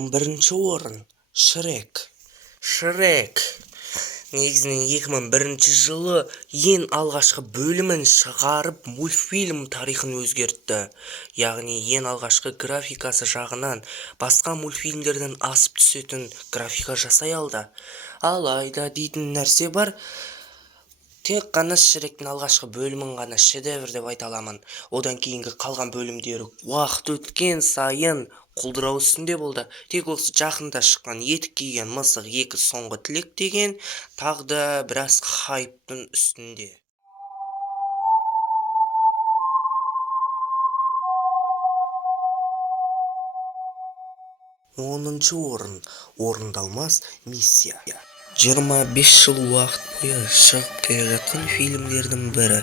11-ші орын Шрек. Негізінен 2001 жылы ең алғашқы бөлімін шығарып мультфильм тарихын өзгертті. Яғни ең алғашқы графикасы жағынан басқа мультфильмдерден асып түсетін графика жасай алды. Алайда дейтін нәрсе бар. Тек қана Шректің алғашқы бөлімін ғана шедевр деп айта аламын. Одан кейінгі қалған бөлімдері уақыт өткен сайын құлдырау үстінде болды. Тек осы жақында шыққан етік киген мысық 2 соңғы тілек деген тағы да біраз хайптың үстінде. Оныншы орын орындалмас миссия. 25 жыл уақыт бойы шығып келе жатқан фильмдердің бірі.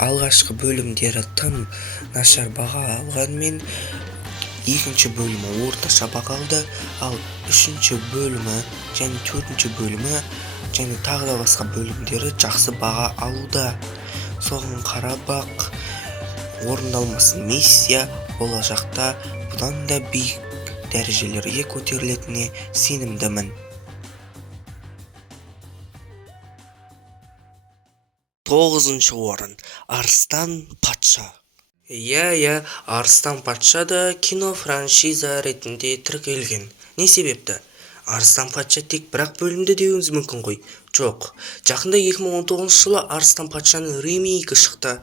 Алғашқы бөлімдері тым нашар баға алғанмен, екінші бөлімі орташа баға алды, ал үшінші бөлімі және төртінші бөлімі және тағы да басқа бөлімдері жақсы баға алуда. Соған қарап орындалмас миссия болашақта бұдан да биік дәрежелерге көтерілетініне сенімдімін. 9-ші орын Арыстан патша. Арыстан патша да кино франшиза ретінде тіркелген. Не себепті? Арыстан патша тек бірақ бөлімде деуіңіз мүмкін ғой. Жоқ, жақында 2019 жылы Арыстан патшаның ремейкі шықты.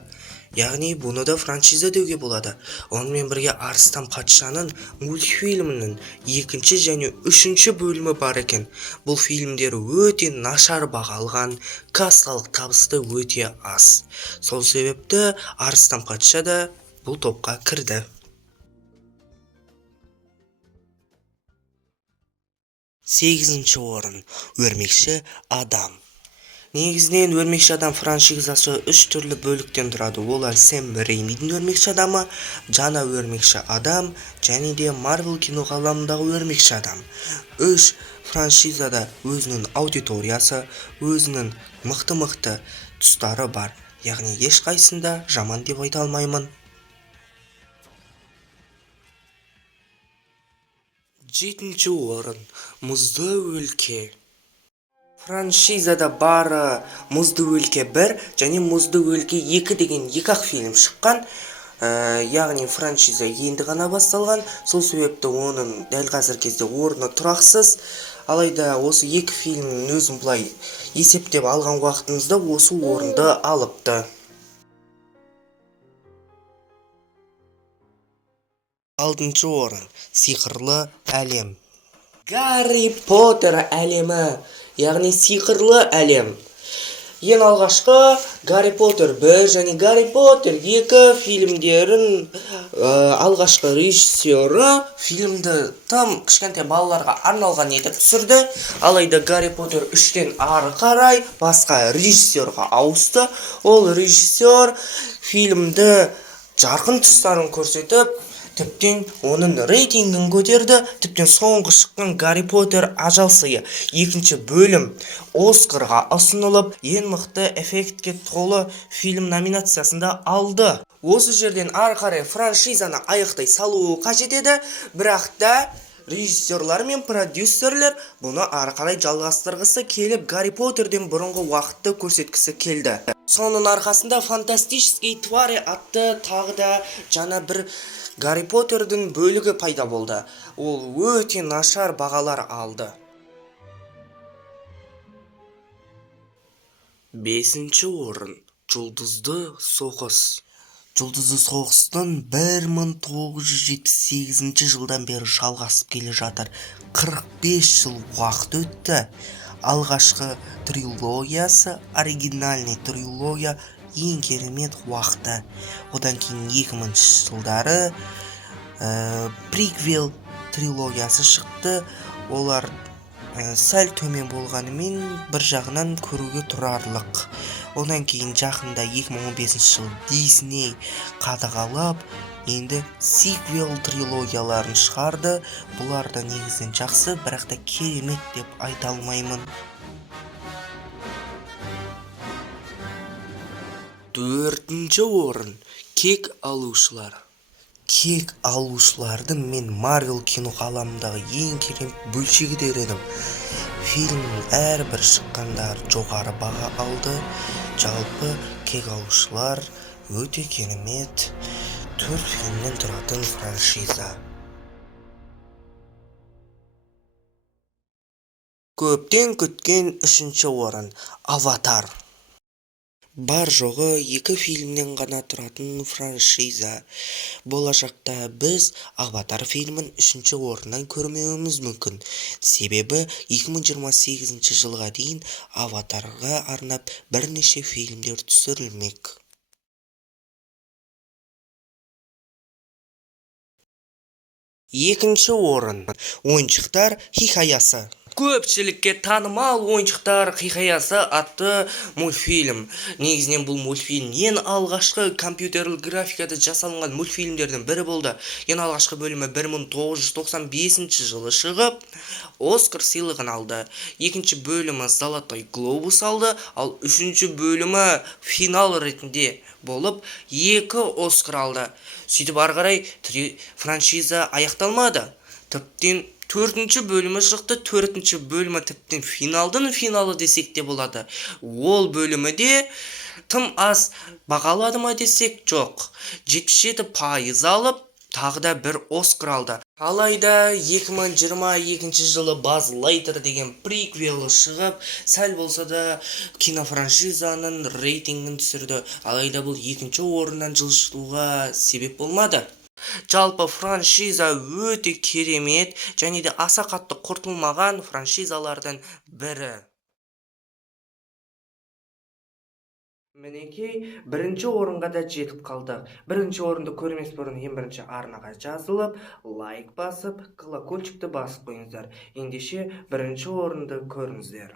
Яғни бұны да франшиза деуге болады. Онымен бірге Арыстан патшаның мультфильмінің 2 және 3 бөлімі бар екен. Бұл фильмдер өте нашар бағалған, кассалық табысы өте аз. Сол себепті Арыстан патша да бұл топқа кірді. 8-ші орын Өрмекші адам. Негізінен Өрмекші адам франшизасы 3 түрлі бөліктен тұрады. Олар Сэм Рэймидің Өрмекші адамы, жаңа Өрмекші адам және де Марвел киноғаламындағы Өрмекші адам. 3 франшизада өзінің аудиториясы, өзінің мықты тұстары бар. Яғни ешқайсында жаман деп айта алмаймын. 7-ші орын Мұзды өлке. Франшизада бары Мұзды өлке 1 және Мұзды өлке 2 деген 2 фильм шыққан. Яғни франшиза енді ғана басталған. Сол себепті оның дәл қазір кезде орны тұрақсыз. Алайда осы 2 фильмнің өзін бұлай есептеп алған уақытымызда осы орынды алыпты. 6-ші орын Сиқырлы әлем. Гарри Поттер әлемі, яғни сиқырлы әлем. Ең алғашқы Гарри Поттер 1 және Гарри Поттер 2 фильмдерін алғашқы режиссері фильмді тым кішкентай балаларға арналған етіп түсірді. Алайда Гарри Поттер 3-тен ары қарай басқа режиссерға ауысты. Ол режиссер фильмді жарқын тұстарын көрсетіп, тіптен оның рейтингін көтерді. Тіптен соңғы шыққан Гарри Поттер ажал сыйы 2 бөлім Оскарға ұсынылып, ең мықты эффектке толы фильм номинациясында алды. Осы жерден ары қарай франшизаны аяқтай салуы қажет еді, бірақ та режиссерлар мен продюсерлер бұны ары қарай жалғастырғысы келіп, Гарри Поттерден бұрынғы уақытты көрсеткісі келді. Соның арқасында Фантастические твари атты тағы да жаңа бір Гарри Поттердің бөлігі пайда болды. Ол өте нашар бағалар алды. 5-ші орын Жұлдызды соғыс. Жұлдызды соғыстың 1978 жылдан бері жалғасып келе жатыр. 45 жыл уақыт өтті. Алғашқы трилогиясы, оригинальный трилогия ең керемет уақыты. Одан кейін 2000 жылдары приквел трилогиясы шықты. Олар сәл төмен болғанымен бір жағынан көруге тұрарлық. Одан кейін жақында 2015 жыл Disney қадағалап, енді сиквел трилогияларын шығарды. Бұлар да негізінен жақсы, бірақ та керемет деп айта алмаймын. 4-ші орын Кек алушылар. кек алушылардың мен Marvel кино ғаламындағы ең керемет бөлшегі дер едім. Фильмнің әрбір шыққандар жоғары баға алды. Жалпы кек алушылар өте керемет. 4 фильмнен тұратын франшиза. Көптен күткен 3-ші орын Аватар. Бар жоғы 2 фильмнен ғана тұратын франшиза. Болашақта біз Аватар фильмін 3-ші орыннан көрмеуіміз мүмкін. Себебі 2028 жылға дейін Аватарға арнап бірнеше фильмдер түсірілмек. 2-ші орын ойыншықтар хикаясы. Көпшілікке танымал ойыншықтар хикаясы атты мультфильм. Негізінен бұл мультфильм ең алғашқы компьютерлік графикада жасалынған мультфильмдердің бірі болды. Ең алғашқы бөлімі 1995 жылы шығып, Оскар сыйлығын алды. Екінші бөлімі Золотой глобус алды, ал үшінші бөлімі финал ретінде болып 2 Оскар алды. Сөйтіп ары қарай франшиза аяқталмады. Тіптен 4-ші бөлімі шықты, 4-ші бөлімі тіптен финалдың финалы десек те болады. Ол бөлімі де тым аз бағалады ма десек жоқ. 77% алып, тағы да 1 Оскар алды. Алайда 2022 жылы Buzz Lightyear деген приквелі шығып, сәл болса да кинофраншизаның рейтингін түсірді. Алайда бұл 2-ші орыннан жылжытуға себеп болмады. Жалпы франшиза өте керемет және де аса қатты құртылмаған франшизалардың бірі. Мінекей, 1-ші орынға да жетіп қалдық. 1-ші орынды көрмес бұрын ең бірінші арнаға жазылып, лайк басып, колокольчикті басып қойыңыздар. Ендеше 1-ші орынды көріңіздер.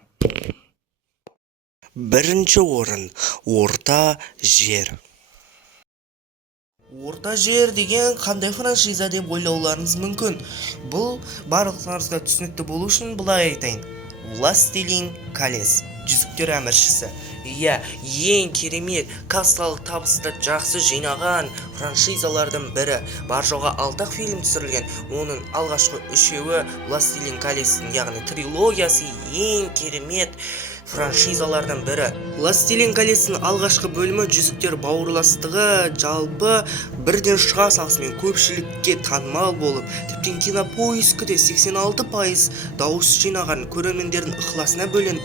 1-ші орын Орта жер. Орта жер деген қандай франшиза деп ойлауларыңыз мүмкін. Бұл барлықтарыңызға түсінікті болу үшін былай айтайын. Властелин колец, жүзіктер әміршісі. Ең керемет кассалық табысты жақсы жинаған франшизалардың бірі. Бар жоғы 6 фильм түсірілген. Оның алғашқы 3-еуі Властелин колецтің, яғни трилогиясы ең керемет франшизалардың бірі. Властелин колецтің алғашқы бөлімі жүзіктер бауырластығы жалпы бірден шыға салысымен көпшілікке танымал болып, тіптен Кинопоискіде 86% дауыс жинаған көрермендердің ықыласына бөленіп,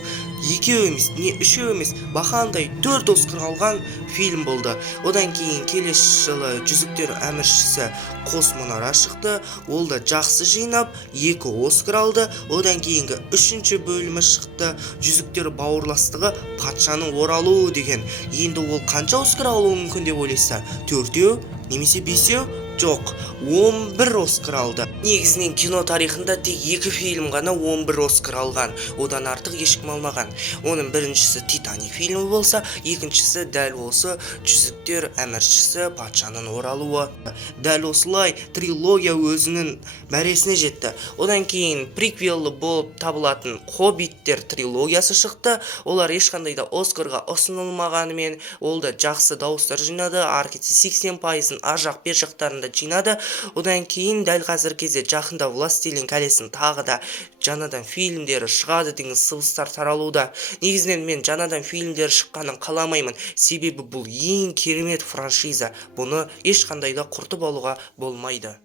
2 емес, не 3 емес, бақандай 4 Оскар алған фильм болды. Одан кейін келесі жылы жүзіктер әміршісі Қос мұнара шықты, ол да жақсы жинап 2 Оскар алды. Одан кейінгі 3-ші бөлімі шықты, жүзіктер бауырластығы патшаның оралуы деген. Енді ол қанша Оскар алуы мүмкін деп ойлайсыздар? 4-еу немесе 5-еу? Жоқ, 11 Оскар алды. Негізінен кино тарихында тек 2 фильм ғана 11 Оскар алған. Одан артық ешкім алмаған. Оның біріншісі Титаник фильмі болса, екіншісі дәл осы жүзіктер әміршісі патшаның оралуы. Дәл осылай трилогия өзінің мәресіне жетті. Одан кейін приквелі болып табылатын Хоббиттер трилогиясы шықты. Олар ешқандай да Оскарға ұсынылмағанымен, ол да жақсы дауыстар жинады. Аркетсе 80%-ын ар жақ бер жақтарында жинады. Одан кейін дәл қазір кезде жақында Властелин колецтің тағы да жаңадан фильмдері шығады деген сыбыстар таралуда. Негізінен мен жаңадан фильмдері шыққанын қаламаймын. Себебі бұл ең керемет франшиза. Бұны ешқандай да құртып алуға болмайды.